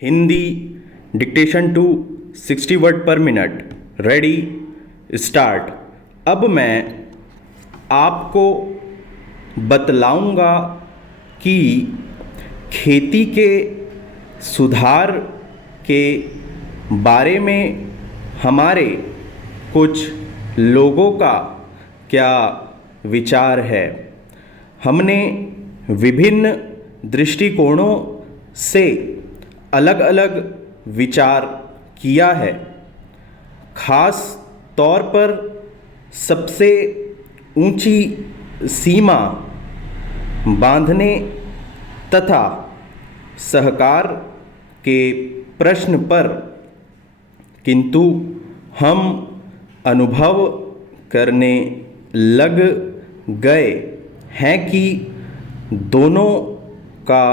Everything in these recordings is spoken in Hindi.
Hindi dictation to 60 word per minute. Ready start. अब मैं आपको बतलाऊंगा कि खेती के सुधार के बारे में हमारे कुछ लोगों का क्या विचार है। हमने विभिन्न दृष्टिकोणों से अलग अलग विचार किया है। खास तौर पर सबसे ऊंची सीमा बांधने तथा सहकार के प्रश्न पर, किंतु हम अनुभव करने लग गए हैं कि दोनों का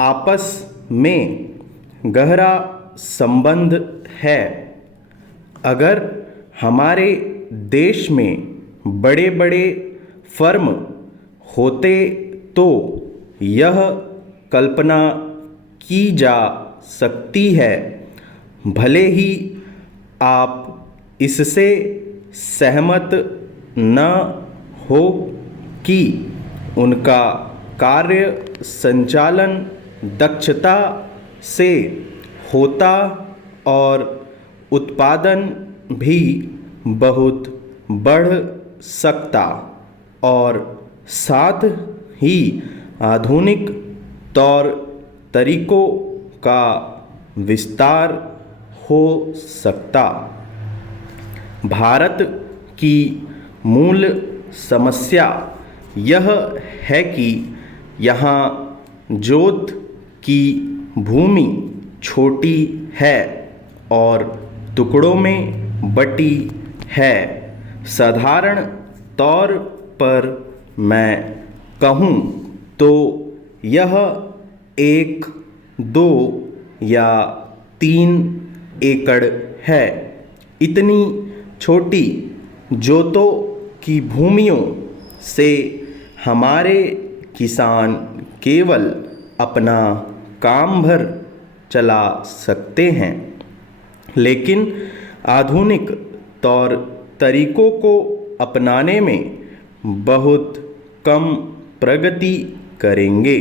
आपस में गहरा संबंध है। अगर हमारे देश में बड़े बड़े फर्म होते तो यह कल्पना की जा सकती है, भले ही आप इससे सहमत न हो, कि उनका कार्य संचालन दक्षता से होता और उत्पादन भी बहुत बढ़ सकता और साथ ही आधुनिक तौर तरीकों का विस्तार हो सकता। भारत की मूल समस्या यह है कि यहाँ जोत की भूमि छोटी है और टुकड़ों में बटी है। साधारण तौर पर मैं कहूँ तो यह 1, 2 या 3 एकड़ है। इतनी छोटी जोतों की भूमियों से हमारे किसान केवल अपना काम भर चला सकते हैं, लेकिन आधुनिक तौर तरीकों को अपनाने में बहुत कम प्रगति करेंगे।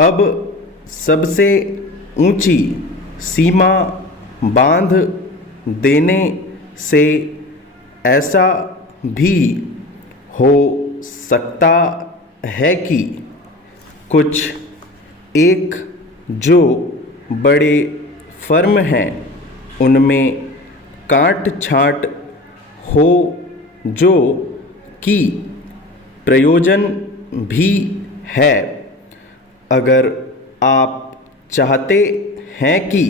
अब सबसे ऊंची सीमा बांध देने से ऐसा भी हो सकता है कि कुछ एक जो बड़े फर्म हैं उनमें काट छांट हो, जो कि प्रयोजन भी है। अगर आप चाहते हैं कि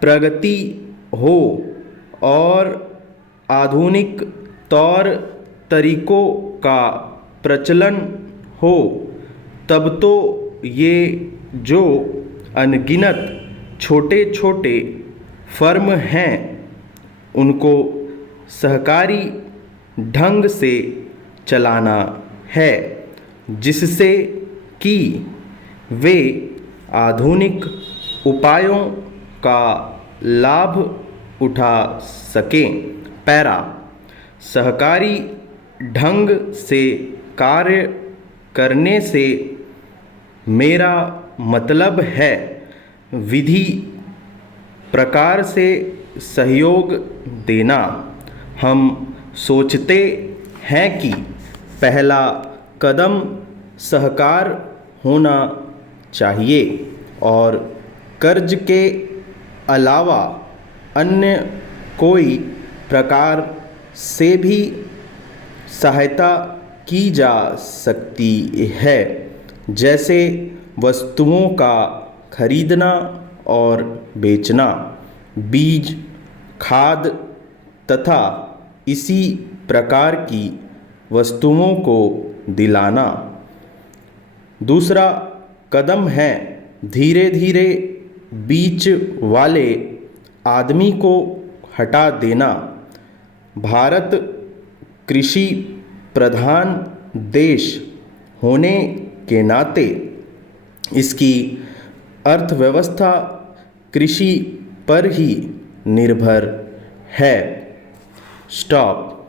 प्रगति हो और आधुनिक तौर तरीकों का प्रचलन हो, तब तो ये जो अनगिनत छोटे छोटे फर्म हैं उनको सहकारी ढंग से चलाना है, जिससे कि वे आधुनिक उपायों का लाभ उठा सकें। पैरा। सहकारी ढंग से कार्य करने से मेरा मतलब है विधि प्रकार से सहयोग देना। हम सोचते हैं कि पहला कदम सहकार होना चाहिए और कर्ज के अलावा अन्य कोई प्रकार से भी सहायता की जा सकती है, जैसे वस्तुओं का खरीदना और बेचना, बीज, खाद तथा इसी प्रकार की वस्तुओं को दिलाना। दूसरा कदम है धीरे धीरे बीच वाले आदमी को हटा देना। भारत कृषि प्रधान देश होने के नाते इसकी अर्थव्यवस्था कृषि पर ही निर्भर है। स्टॉप।